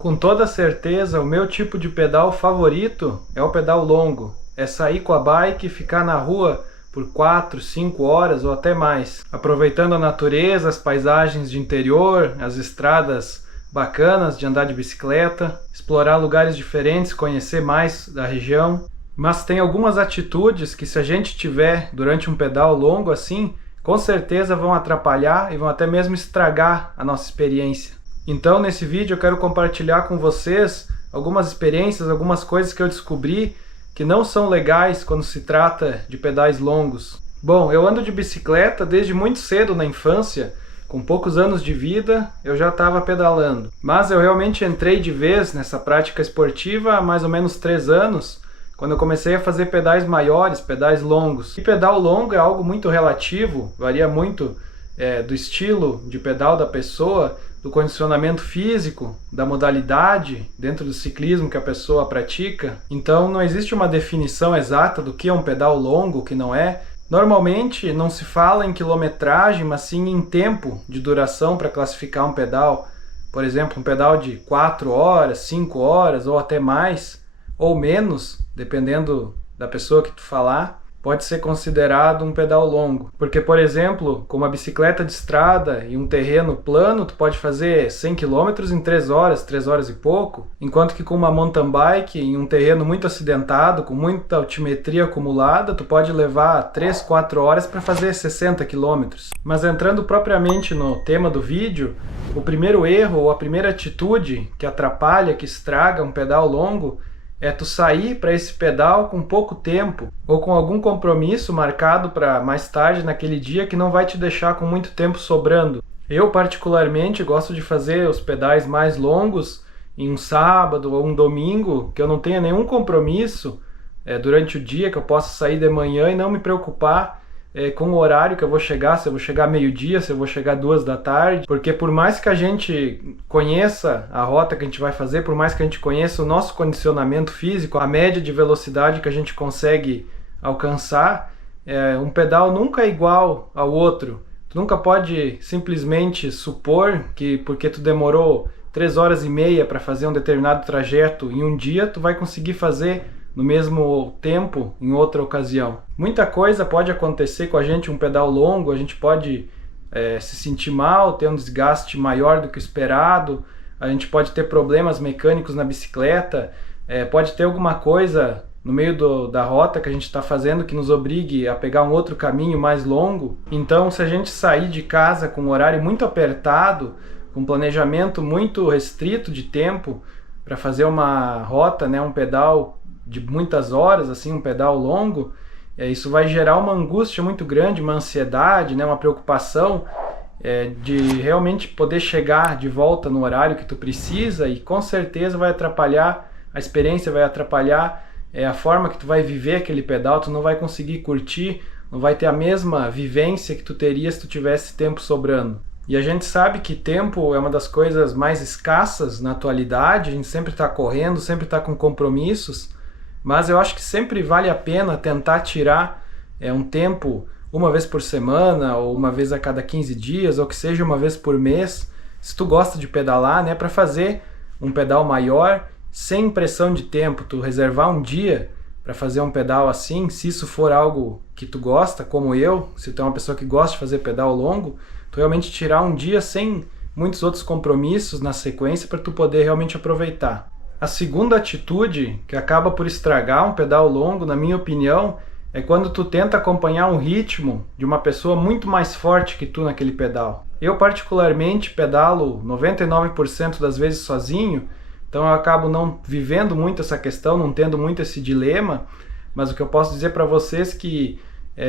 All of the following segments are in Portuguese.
Com toda certeza, o meu tipo de pedal favorito é o pedal longo. É sair com a bike e ficar na rua por 4, 5 horas ou até mais, aproveitando a natureza, as paisagens de interior, as estradas bacanas de andar de bicicleta, explorar lugares diferentes, conhecer mais da região. Mas tem algumas atitudes que, se a gente tiver durante um pedal longo assim, com certeza vão atrapalhar e vão até mesmo estragar a nossa experiência. Então, nesse vídeo eu quero compartilhar com vocês algumas experiências, algumas coisas que eu descobri que não são legais quando se trata de pedais longos. Bom, eu ando de bicicleta desde muito cedo na infância. Com poucos anos de vida, eu já estava pedalando. Mas eu realmente entrei de vez nessa prática esportiva há mais ou menos 3 anos, quando eu comecei a fazer pedais maiores, pedais longos. E pedal longo é algo muito relativo, varia muito do estilo de pedal da pessoa, do condicionamento físico, da modalidade dentro do ciclismo que a pessoa pratica. Então não existe uma definição exata do que é um pedal longo, o que não é. Normalmente não se fala em quilometragem, mas sim em tempo de duração para classificar um pedal. Por exemplo, um pedal de 4 horas, 5 horas ou até mais, ou menos, dependendo da pessoa que tu falar, pode ser considerado um pedal longo. Porque, por exemplo, com uma bicicleta de estrada e um terreno plano, tu pode fazer 100 km em 3 horas e pouco, enquanto que com uma mountain bike em um terreno muito acidentado, com muita altimetria acumulada, tu pode levar 3, 4 horas para fazer 60 km. Mas entrando propriamente no tema do vídeo, o primeiro erro ou a primeira atitude que atrapalha, que estraga um pedal longo, é tu sair para esse pedal com pouco tempo ou com algum compromisso marcado para mais tarde naquele dia que não vai te deixar com muito tempo sobrando. Eu particularmente gosto de fazer os pedais mais longos em um sábado ou um domingo, que eu não tenha nenhum compromisso durante o dia, que eu possa sair de manhã e não me preocupar com o horário que eu vou chegar, se eu vou chegar meio-dia, se eu vou chegar 2 da tarde, porque por mais que a gente conheça a rota que a gente vai fazer, por mais que a gente conheça o nosso condicionamento físico, a média de velocidade que a gente consegue alcançar, um pedal nunca é igual ao outro. Tu nunca pode simplesmente supor que porque tu demorou 3 horas e meia para fazer um determinado trajeto em um dia, tu vai conseguir fazer no mesmo tempo em outra ocasião. Muita coisa pode acontecer com a gente, um pedal longo, a gente pode se sentir mal, ter um desgaste maior do que o esperado, a gente pode ter problemas mecânicos na bicicleta, pode ter alguma coisa no meio da rota que a gente está fazendo que nos obrigue a pegar um outro caminho mais longo. Então, se a gente sair de casa com um horário muito apertado, com um planejamento muito restrito de tempo para fazer uma rota, um pedal de muitas horas, assim, um pedal longo, isso vai gerar uma angústia muito grande, uma ansiedade, uma preocupação de realmente poder chegar de volta no horário que tu precisa, e com certeza vai atrapalhar a experiência, vai atrapalhar a forma que tu vai viver aquele pedal, tu não vai conseguir curtir, não vai ter a mesma vivência que tu teria se tu tivesse tempo sobrando. E a gente sabe que tempo é uma das coisas mais escassas na atualidade, a gente sempre está correndo, sempre está com compromissos, mas eu acho que sempre vale a pena tentar tirar um tempo, uma vez por semana, ou uma vez a cada 15 dias, ou que seja uma vez por mês, se tu gosta de pedalar, para fazer um pedal maior, sem pressão de tempo, tu reservar um dia para fazer um pedal assim, se isso for algo que tu gosta, como eu, se tu é uma pessoa que gosta de fazer pedal longo, tu realmente tirar um dia sem muitos outros compromissos na sequência para tu poder realmente aproveitar. A segunda atitude que acaba por estragar um pedal longo, na minha opinião, é quando tu tenta acompanhar um ritmo de uma pessoa muito mais forte que tu naquele pedal. Eu particularmente pedalo 99% das vezes sozinho, então eu acabo não vivendo muito essa questão, não tendo muito esse dilema, mas o que eu posso dizer para vocês é que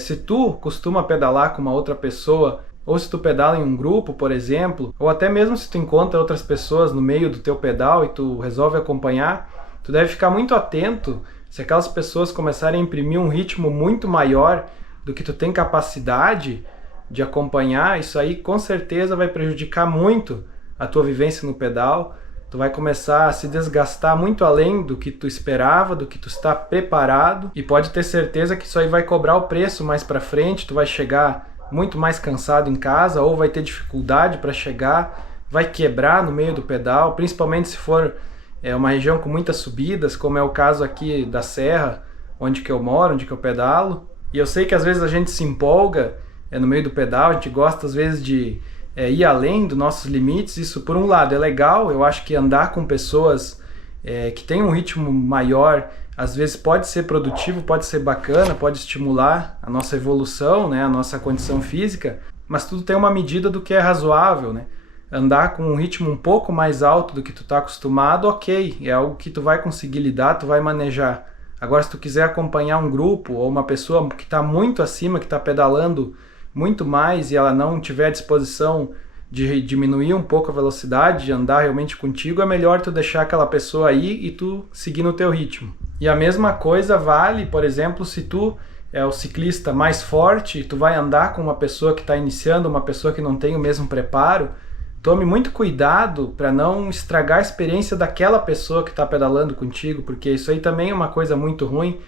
se tu costuma pedalar com uma outra pessoa, ou se tu pedala em um grupo, por exemplo, ou até mesmo se tu encontra outras pessoas no meio do teu pedal e tu resolve acompanhar, tu deve ficar muito atento se aquelas pessoas começarem a imprimir um ritmo muito maior do que tu tem capacidade de acompanhar. Isso aí com certeza vai prejudicar muito a tua vivência no pedal. Tu vai começar a se desgastar muito além do que tu esperava, do que tu está preparado, e pode ter certeza que isso aí vai cobrar o preço mais pra frente. Tu vai chegar muito mais cansado em casa, ou vai ter dificuldade para chegar vai quebrar no meio do pedal, principalmente se for uma região com muitas subidas, como é o caso aqui da serra, onde que eu moro, onde que eu pedalo. E eu sei que às vezes a gente se empolga no meio do pedal, a gente gosta às vezes de ir além dos nossos limites. Isso por um lado é legal, eu acho que andar com pessoas que têm um ritmo maior, às vezes pode ser produtivo, pode ser bacana, pode estimular a nossa evolução, né, a nossa condição física, mas tudo tem uma medida do que é razoável, né? Andar com um ritmo um pouco mais alto do que tu está acostumado, ok, é algo que tu vai conseguir lidar, tu vai manejar. Agora, se tu quiser acompanhar um grupo ou uma pessoa que está muito acima, que está pedalando muito mais e ela não tiver disposição de diminuir um pouco a velocidade, de andar realmente contigo, é melhor tu deixar aquela pessoa aí e tu seguir no teu ritmo. E a mesma coisa vale, por exemplo, se tu é o ciclista mais forte, tu vai andar com uma pessoa que está iniciando, uma pessoa que não tem o mesmo preparo, tome muito cuidado para não estragar a experiência daquela pessoa que está pedalando contigo, porque isso aí também é uma coisa muito ruim,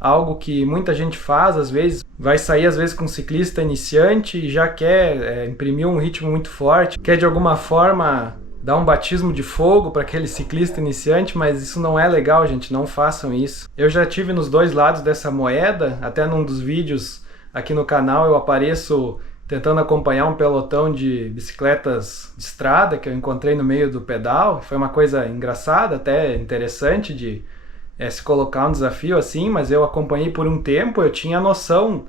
algo que muita gente faz, às vezes, vai sair às vezes com um ciclista iniciante e já quer imprimir um ritmo muito forte, quer de alguma forma dar um batismo de fogo para aquele ciclista iniciante, mas isso não é legal, gente, não façam isso. Eu já tive nos dois lados dessa moeda, até num dos vídeos aqui no canal eu apareço tentando acompanhar um pelotão de bicicletas de estrada que eu encontrei no meio do pedal. Foi uma coisa engraçada, até interessante de se colocar um desafio assim, mas eu acompanhei por um tempo, eu tinha noção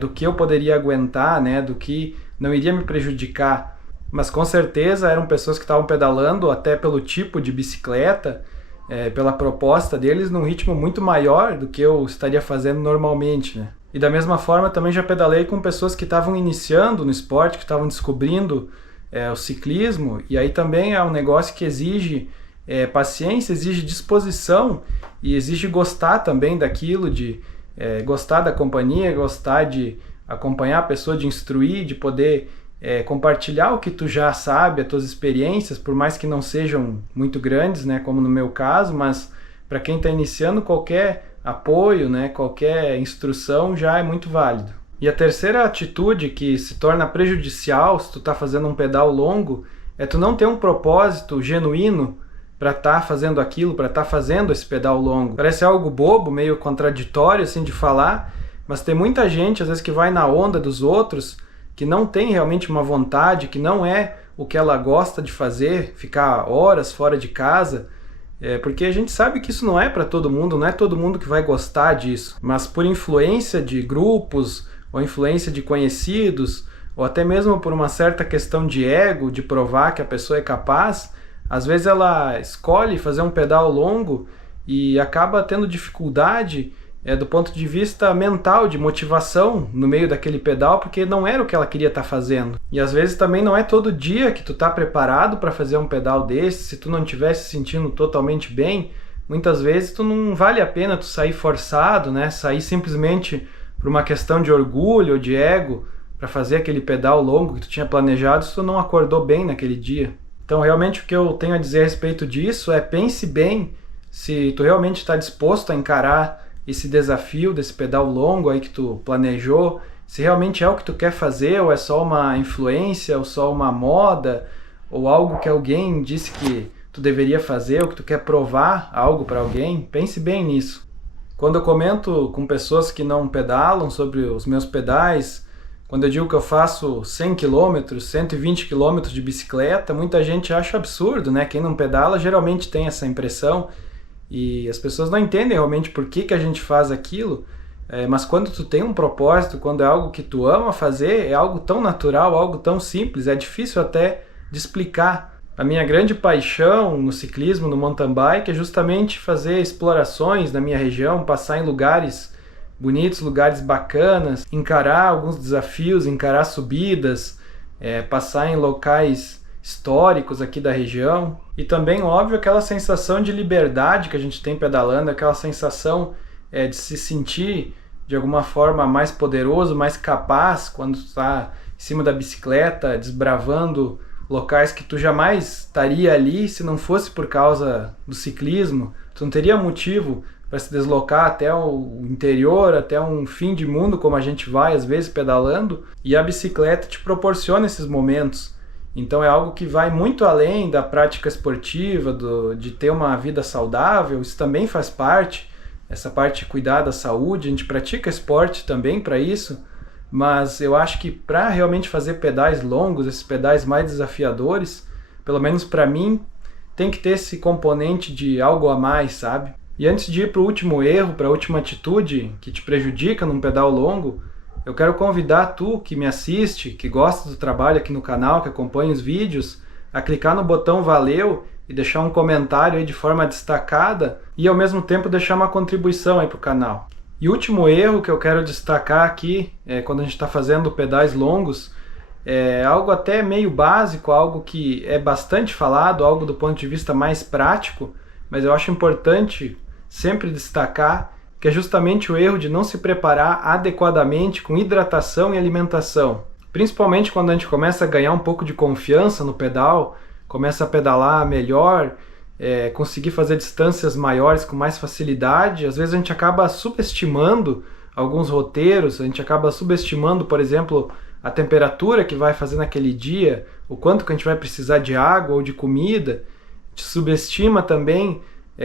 do que eu poderia aguentar, né, do que não iria me prejudicar. Mas com certeza eram pessoas que estavam pedalando até pelo tipo de bicicleta, pela proposta deles, num ritmo muito maior do que eu estaria fazendo normalmente, né? E da mesma forma também já pedalei com pessoas que estavam iniciando no esporte, que estavam descobrindo o ciclismo, e aí também é um negócio que exige paciência, exige disposição e exige gostar também daquilo, de gostar da companhia, gostar de acompanhar a pessoa, de instruir, de poder compartilhar o que tu já sabe, as tuas experiências, por mais que não sejam muito grandes, né, como no meu caso, mas para quem está iniciando, qualquer apoio, né, qualquer instrução já é muito válido. E a terceira atitude que se torna prejudicial se tu está fazendo um pedal longo é tu não ter um propósito genuíno para estar fazendo aquilo, para estar fazendo esse pedal longo. Parece algo bobo, meio contraditório assim de falar, mas tem muita gente às vezes que vai na onda dos outros, que não tem realmente uma vontade, que não é o que ela gosta de fazer, ficar horas fora de casa, porque a gente sabe que isso não é para todo mundo, não é todo mundo que vai gostar disso, mas por influência de grupos, ou influência de conhecidos, ou até mesmo por uma certa questão de ego, de provar que a pessoa é capaz, às vezes ela escolhe fazer um pedal longo e acaba tendo dificuldade do ponto de vista mental, de motivação no meio daquele pedal, porque não era o que ela queria estar fazendo. E às vezes também não é todo dia que tu tá preparado para fazer um pedal desse. Se tu não estiver se sentindo totalmente bem, muitas vezes tu não vale a pena tu sair forçado, né? Sair simplesmente por uma questão de orgulho ou de ego para fazer aquele pedal longo que tu tinha planejado se tu não acordou bem naquele dia. Então realmente o que eu tenho a dizer a respeito disso é: pense bem se tu realmente está disposto a encarar esse desafio desse pedal longo aí que tu planejou, se realmente é o que tu quer fazer, ou é só uma influência, ou só uma moda, ou algo que alguém disse que tu deveria fazer, ou que tu quer provar algo para alguém. Pense bem nisso. Quando eu comento com pessoas que não pedalam sobre os meus pedais, quando eu digo que eu faço 100 km, 120 km de bicicleta, muita gente acha absurdo, né? Quem não pedala geralmente tem essa impressão, e as pessoas não entendem realmente por que a gente faz aquilo, mas quando tu tem um propósito, quando é algo que tu ama fazer, é algo tão natural, algo tão simples, é difícil até de explicar. A minha grande paixão no ciclismo, no mountain bike, é justamente fazer explorações na minha região, passar em lugares bonitos, lugares bacanas, encarar alguns desafios, encarar subidas, passar em locais históricos aqui da região. E também, óbvio, aquela sensação de liberdade que a gente tem pedalando, aquela sensação de se sentir de alguma forma mais poderoso, mais capaz quando tu está em cima da bicicleta, desbravando locais que tu jamais estaria ali se não fosse por causa do ciclismo. Tu não teria motivo para se deslocar até o interior, até um fim de mundo como a gente vai às vezes pedalando, e a bicicleta te proporciona esses momentos. Então é algo que vai muito além da prática esportiva, de ter uma vida saudável, isso também faz parte, essa parte de cuidar da saúde, a gente pratica esporte também para isso, mas eu acho que para realmente fazer pedais longos, esses pedais mais desafiadores, pelo menos para mim, tem que ter esse componente de algo a mais, sabe? E antes de ir para o último erro, para a última atitude que te prejudica num pedal longo, eu quero convidar tu que me assiste, que gosta do trabalho aqui no canal, que acompanha os vídeos, a clicar no botão valeu e deixar um comentário aí de forma destacada e ao mesmo tempo deixar uma contribuição aí para o canal. E o último erro que eu quero destacar aqui, quando a gente está fazendo pedais longos, é algo até meio básico, algo que é bastante falado, algo do ponto de vista mais prático, mas eu acho importante sempre destacar que é justamente o erro de não se preparar adequadamente com hidratação e alimentação. Principalmente quando a gente começa a ganhar um pouco de confiança no pedal, começa a pedalar melhor, conseguir fazer distâncias maiores com mais facilidade, às vezes a gente acaba subestimando alguns roteiros, a gente acaba subestimando, por exemplo, a temperatura que vai fazer naquele dia, o quanto que a gente vai precisar de água ou de comida, a gente subestima também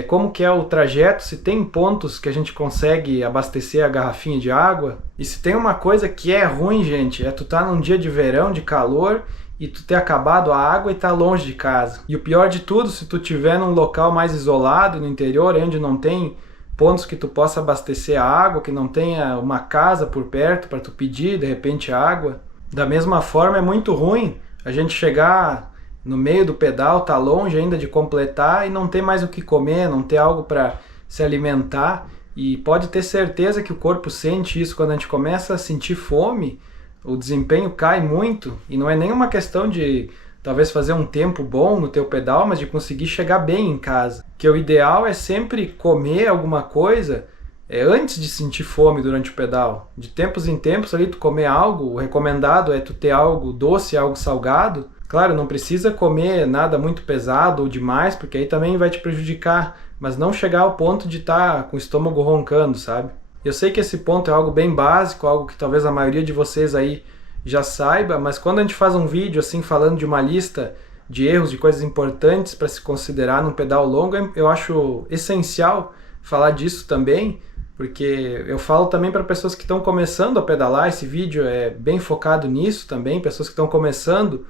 como que é o trajeto, se tem pontos que a gente consegue abastecer a garrafinha de água. E se tem uma coisa que é ruim, gente, é tu tá num dia de verão, de calor, e tu ter acabado a água e tá longe de casa. E o pior de tudo, se tu tiver num local mais isolado, no interior, onde não tem pontos que tu possa abastecer a água, que não tenha uma casa por perto para tu pedir, de repente, água. Da mesma forma, é muito ruim a gente chegar no meio do pedal, tá longe ainda de completar e não ter mais o que comer, não ter algo para se alimentar. E pode ter certeza que o corpo sente isso quando a gente começa a sentir fome, o desempenho cai muito. E não é nenhuma questão de talvez fazer um tempo bom no teu pedal, mas de conseguir chegar bem em casa. Que o ideal é sempre comer alguma coisa antes de sentir fome durante o pedal. De tempos em tempos ali tu comer algo, o recomendado é tu ter algo doce, algo salgado. Claro, não precisa comer nada muito pesado ou demais, porque aí também vai te prejudicar, mas não chegar ao ponto de estar com o estômago roncando, sabe? Eu sei que esse ponto é algo bem básico, algo que talvez a maioria de vocês aí já saiba, mas quando a gente faz um vídeo assim falando de uma lista de erros, de coisas importantes para se considerar num pedal longo, eu acho essencial falar disso também, porque eu falo também para pessoas que estão começando a pedalar, esse vídeo é bem focado nisso também, pessoas que estão começando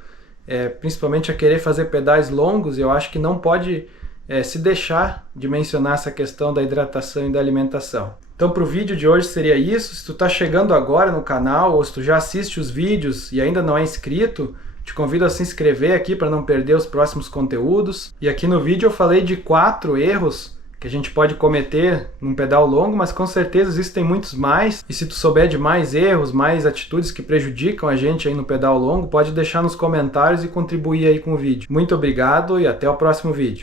principalmente a querer fazer pedais longos, e eu acho que não pode se deixar de mencionar essa questão da hidratação e da alimentação. Então para o vídeo de hoje seria isso. Se tu está chegando agora no canal, ou se tu já assiste os vídeos e ainda não é inscrito, te convido a se inscrever aqui para não perder os próximos conteúdos. E aqui no vídeo eu falei de 4 erros que a gente pode cometer num pedal longo, mas com certeza existem muitos mais. E se tu souber de mais erros, mais atitudes que prejudicam a gente aí no pedal longo, pode deixar nos comentários e contribuir aí com o vídeo. Muito obrigado e até o próximo vídeo.